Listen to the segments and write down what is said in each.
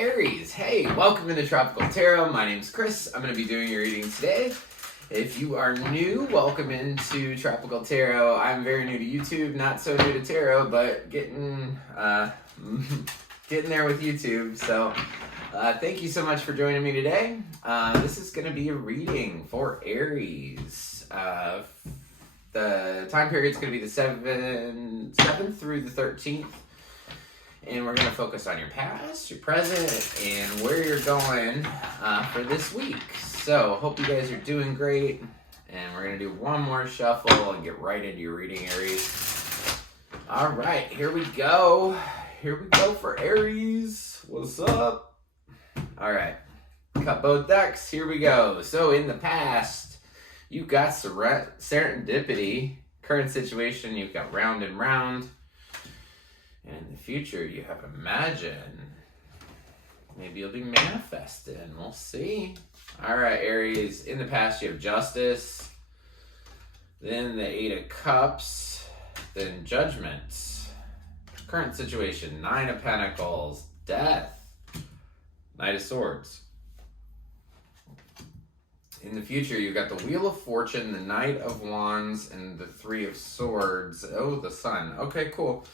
Aries, hey, welcome into Tropical Tarot. My name's Chris. I'm going to be doing your reading today. If you are new, welcome into Tropical Tarot. I'm very new to YouTube, not so new to tarot, but getting there with YouTube. So thank you so much for joining me today. This is going to be a reading for Aries. The time period is going to be the 7th through the 13th. And we're going to focus on your past, your present, and where you're going for this week. So, hope you guys are doing great. And we're going to do one more shuffle and get right into your reading, Aries. All right, here we go. Here we go for Aries. What's up? All right, cut both decks. Here we go. So, in the past, you've got serendipity. Current situation, you've got round and round. And in the future, you have imagine. Maybe you'll be manifesting. We'll see. All right, Aries. In the past, you have justice. Then the 8 of Cups. Then judgments. Current situation, 9 of Pentacles. Death. Knight of Swords. In the future, you've got the Wheel of Fortune, the Knight of Wands, and the 3 of Swords. Oh, the Sun. Okay, cool.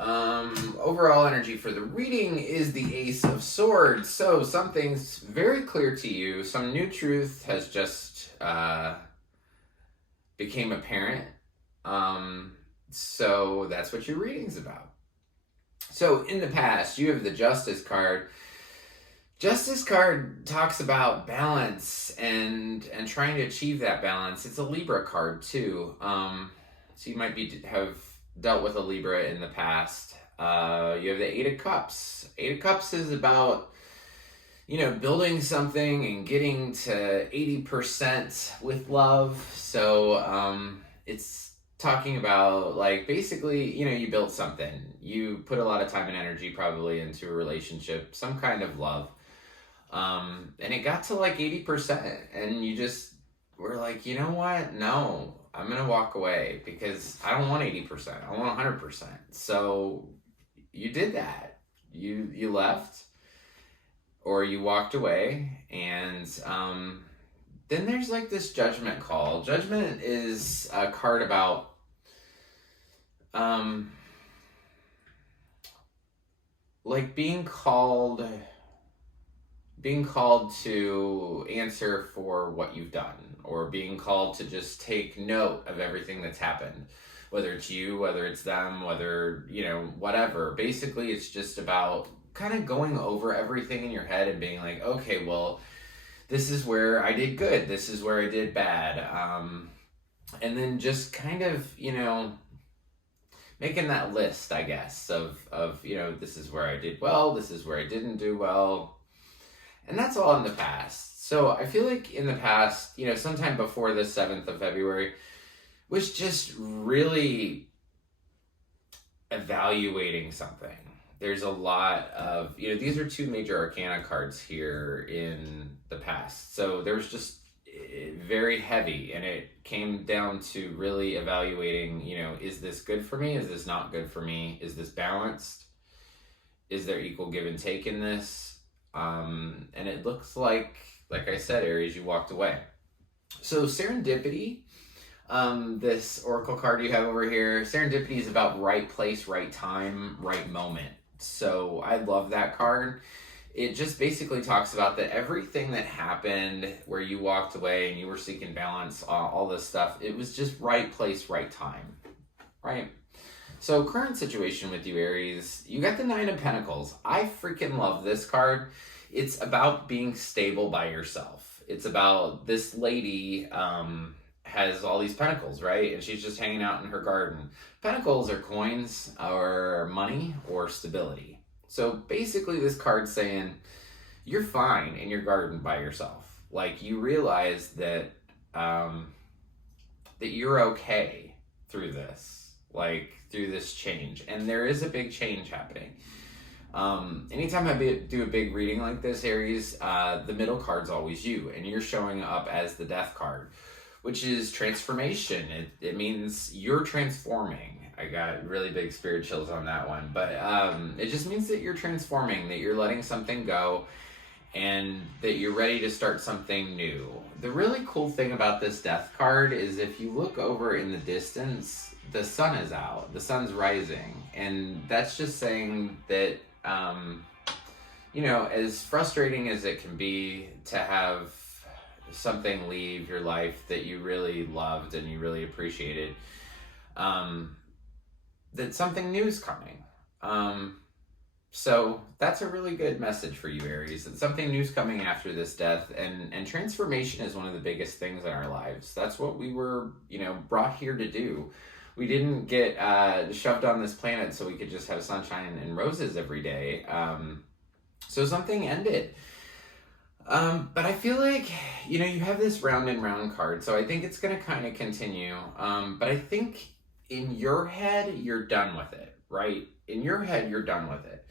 Overall energy for the reading is the Ace of Swords. So something's very clear to you. Some new truth has just became apparent. So that's what your reading's about. So in the past, you have the Justice card. Justice card talks about balance and trying to achieve that balance. It's a Libra card too. So you might have dealt with a Libra in the past. You have the 8 of Cups. 8 of Cups is about, building something and getting to 80% with love. So it's talking about, basically, you built something. You put a lot of time and energy probably into a relationship, some kind of love. And it got to 80%. And you just were like, you know what? No. I'm going to walk away because I don't want 80%. I want 100%. So you did that. You left or you walked away. And then there's this judgment call. Judgment is a card about being called to answer for what you've done, or being called to just take note of everything that's happened, whether it's you, whether it's them, whether, whatever. Basically, it's just about kind of going over everything in your head and being like, okay, well, this is where I did good. This is where I did bad. And then just kind of, making that list, I guess, of, this is where I did well. This is where I didn't do well. And that's all in the past. So I feel like in the past, sometime before the 7th of February, was just really evaluating something. There's a lot of, these are 2 major arcana cards here in the past. So there was just very heavy, and it came down to really evaluating, is this good for me? Is this not good for me? Is this balanced? Is there equal give and take in this? And it looks like I said, Aries, you walked away. So serendipity, this oracle card you have over here, serendipity is about right place, right time, right moment. So I love that card. It just basically talks about that everything that happened where you walked away and you were seeking balance, all this stuff, it was just right place, right time, right? So current situation with you, Aries, you got the 9 of Pentacles. I freaking love this card. It's about being stable by yourself. It's about this lady has all these pentacles, right? And she's just hanging out in her garden. Pentacles are coins or money or stability. So basically this card's saying you're fine in your garden by yourself. You realize that that you're okay through this. Through this change. And there is a big change happening. Anytime I do a big reading like this, Aries, the middle card's always you. And you're showing up as the Death card, which is transformation. It means you're transforming. I got really big spirit chills on that one. But it just means that you're transforming, that you're letting something go, and that you're ready to start something new. The really cool thing about this death card is if you look over in the distance, the sun is out, the sun's rising. And that's just saying that, you know, as frustrating as it can be to have something leave your life that you really loved and you really appreciated, that something new is coming. So that's a really good message for you, Aries, that something new is coming after this death, and transformation is one of the biggest things in our lives. That's what we were, you know, brought here to do. We didn't get shoved on this planet so we could just have sunshine and roses every day. So something ended. But I feel like, you know, you have this round and round card, so I think it's going to kind of continue. But I think in your head, you're done with it, right? In your head, you're done with it.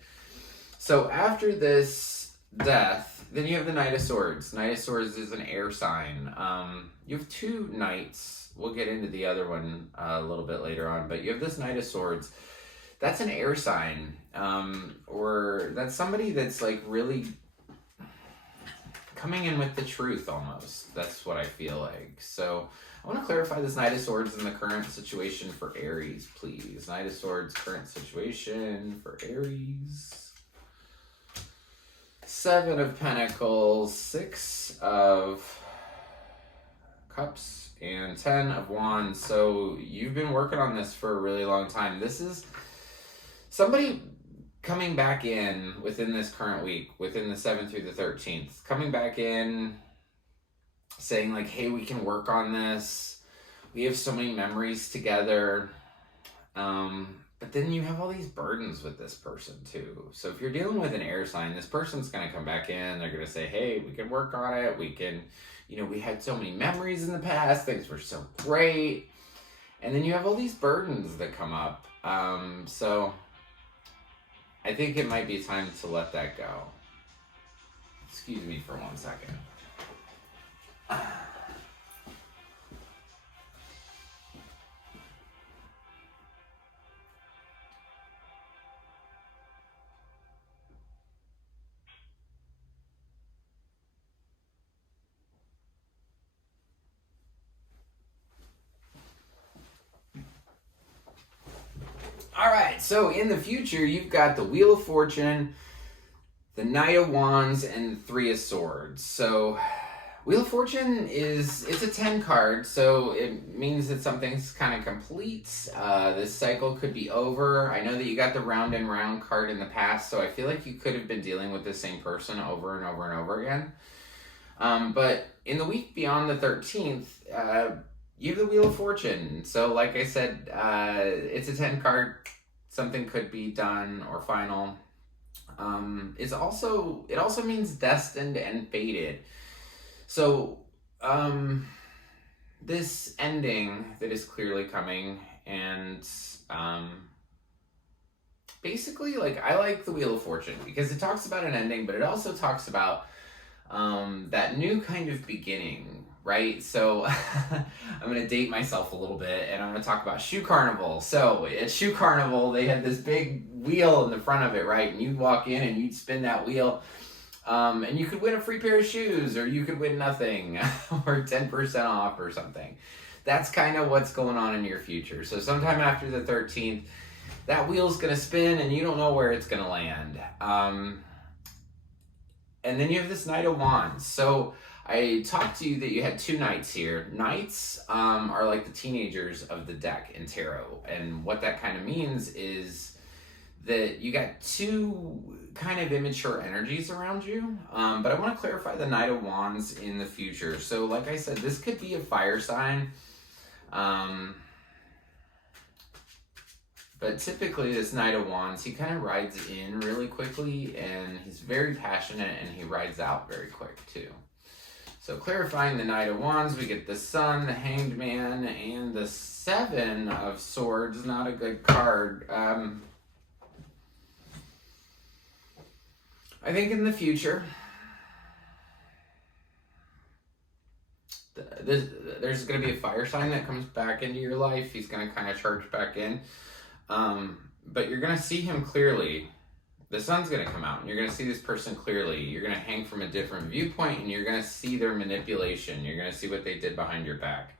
So after this death, then you have the Knight of Swords. Knight of Swords is an air sign. You have two knights. We'll get into the other one a little bit later on, but you have this Knight of Swords. That's an air sign, or that's somebody that's like really coming in with the truth almost. That's what I feel like. So I want to clarify this Knight of Swords in the current situation for Aries, please. Knight of Swords, current situation for Aries. 7 of Pentacles, 6 of Cups, and 10 of Wands. So you've been working on this for a really long time. This is somebody coming back in within this current week, within the 7th through the 13th, coming back in saying like, hey, we can work on this. We have so many memories together. But then you have all these burdens with this person too. So if you're dealing with an air sign, this person's going to come back in. They're going to say, hey, we can work on it. We can, you know, we had so many memories in the past. Things were so great. And then you have all these burdens that come up. So I think it might be time to let that go. Excuse me for 1 second. All right, so in the future, you've got the Wheel of Fortune, the Knight of Wands, and the 3 of Swords. So Wheel of Fortune it's a 10 card, so it means that something's kind of complete. This cycle could be over. I know that you got the round and round card in the past, so I feel like you could have been dealing with the same person over and over and over again. But in the week beyond the 13th, you have the Wheel of Fortune. So like I said, it's a 10 card. Something could be done or final. It also means destined and fated. So this ending that is clearly coming, and basically, like, I like the Wheel of Fortune because it talks about an ending, but it also talks about that new kind of beginning, right? So I'm going to date myself a little bit, and I'm going to talk about Shoe Carnival. So at Shoe Carnival, they had this big wheel in the front of it, right? And you'd walk in and you'd spin that wheel, and you could win a free pair of shoes, or you could win nothing, or 10% off or something. That's kind of what's going on in your future. So sometime after the 13th, that wheel's going to spin, and you don't know where it's going to land. And then you have this Knight of Wands. So I talked to you that you had two knights here. Knights are like the teenagers of the deck in tarot. And what that kind of means is that you got two kind of immature energies around you. But I want to clarify the Knight of Wands in the future. So like I said, this could be a fire sign. But typically this Knight of Wands, he kind of rides in really quickly, and he's very passionate, and he rides out very quick too. So clarifying the Knight of Wands, we get the Sun, the Hanged Man, and the 7 of Swords. Not a good card. I think in the future, there's going to be a fire sign that comes back into your life. He's going to kind of charge back in. But you're going to see him clearly. The sun's going to come out and you're going to see this person clearly. You're going to hang from a different viewpoint and you're going to see their manipulation. You're going to see what they did behind your back.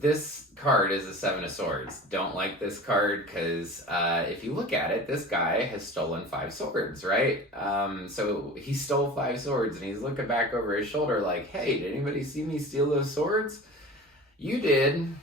This card is a 7 of Swords. Don't like this card because if you look at it, this guy has stolen 5 swords, right? So he stole 5 swords and he's looking back over his shoulder like, hey, did anybody see me steal those swords? You did.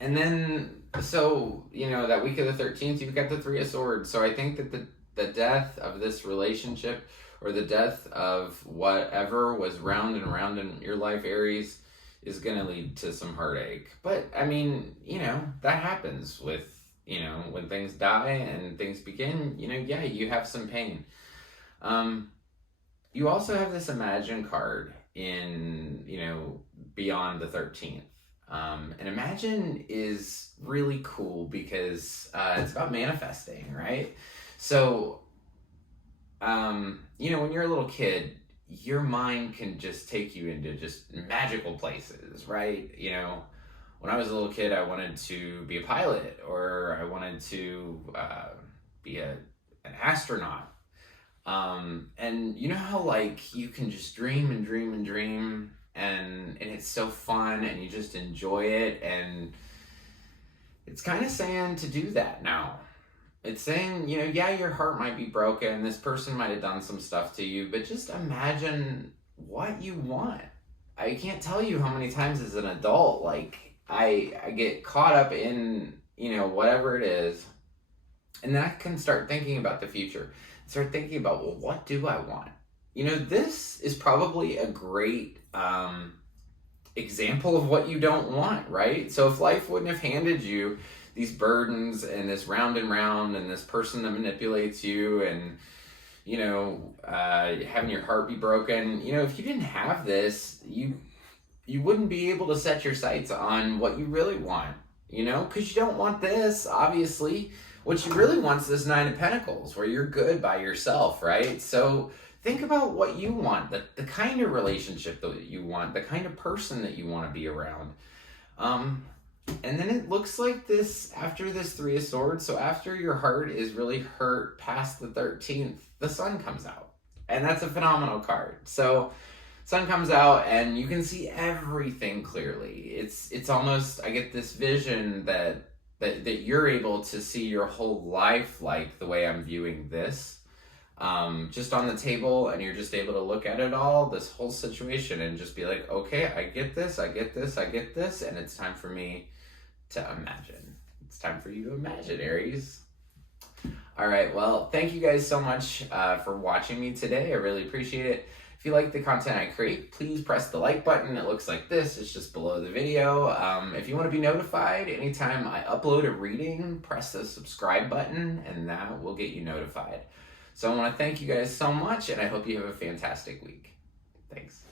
And then, so, you know, that week of the 13th, you've got the 3 of Swords. So I think that the death of this relationship or the death of whatever was round and round in your life, Aries, is going to lead to some heartache. But, I mean, you know, that happens with, you know, when things die and things begin, you know, yeah, you have some pain. You also have this Imagine card in, you know, beyond the 13th. And Imagine is really cool because it's about manifesting, right? So, you know, when you're a little kid, your mind can just take you into just magical places, right? You know, when I was a little kid, I wanted to be a pilot or I wanted to be an astronaut. And you know how, like, you can just dream and dream and dream and it's so fun and you just enjoy it, and it's kind of saying to do that now. It's saying, you know, yeah, your heart might be broken, this person might have done some stuff to you, but just imagine what you want. I can't tell you how many times as an adult, like, I get caught up in, you know, whatever it is, and then I can start thinking about the future, start thinking about, well, what do I want? You know, this is probably a great example of what you don't want, right? So if life wouldn't have handed you these burdens and this round and this person that manipulates you and, you know, having your heart be broken, you know, if you didn't have this, you wouldn't be able to set your sights on what you really want, you know, because you don't want this, obviously. What you really want is this 9 of Pentacles where you're good by yourself, right? So think about what you want, the kind of relationship that you want, the kind of person that you want to be around. And then it looks like this, after this 3 of Swords, so after your heart is really hurt past the 13th, the sun comes out. And that's a phenomenal card. So sun comes out and you can see everything clearly. It's almost, I get this vision that you're able to see your whole life like the way I'm viewing this. Just on the table, and you're just able to look at it all, this whole situation, and just be like, okay, I get this, I get this, I get this, and it's time for me to imagine. It's time for you to imagine, Aries. All right, well, thank you guys so much for watching me today. I really appreciate it. If you like the content I create, please press the like button. It looks like this. It's just below the video. If you want to be notified anytime I upload a reading, press the subscribe button, and that will get you notified. So I want to thank you guys so much, and I hope you have a fantastic week. Thanks.